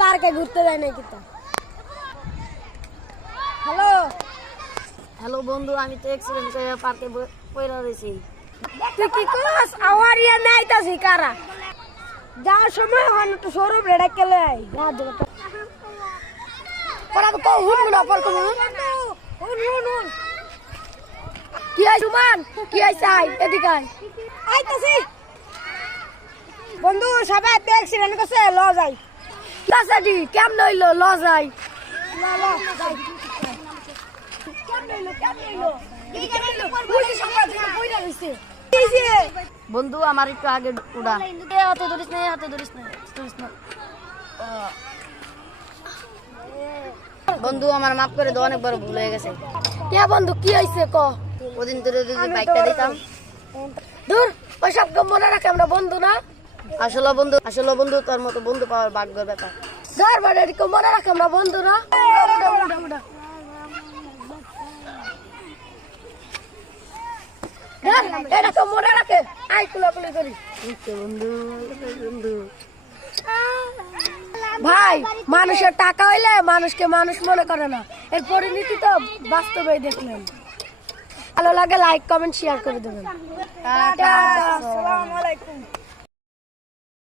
পার্কে ঘুরতে যাই না কিন্তু। হ্যালো হ্যালো বন্ধু, আমি তো অ্যাক্সিডেন্ট করে পার্কে পড়ে রয়েছি। তুই কি করস? আওয়ার ইয়া নাইতাছি কারা যাওয়ার সময় হন তো সৌরভ রেডা কেলে গা দেব পড়া তো হুন না পর কম হুন কি আই সুমান কি আই চাই এদিকে আইতাছি বন্ধু সবাই অ্যাক্সিডেন্ট করছে ল যাই লাসাডি কেমন হইলো ল যাই না ল যাই বন্ধু আমার একটু আগে উড়া, হাতে ধরিস না, হাতে ধরিস না, ধরিস না। বন্ধু আমার মাফ করে দাও, অনেক বড় ভুল হয়ে গেছে। কে বন্ধু কি হইছে ক? ওদিন ধরে যদি বাইকটা দিতাম। দূর ওইসব মনে রাখে আমরা বন্ধু না। আসলে বন্ধু তোর মতো বন্ধু পাওয়ার ভাগ্যের ব্যাপার। ধর বাড়ি মনে রাখে আমরা বন্ধু না। এটা তো মনে রাখে আই কুলাকুলি করি বন্ধু ভাই। মানুষের টাকা হইলে মানুষকে মানুষ মনে করে না, এর পরিণতি তো বাস্তবে দেখলেন। ভালো লাগে লাইক কমেন্ট শেয়ার করে দেবেন। টাটা। আসসালামু আলাইকুম।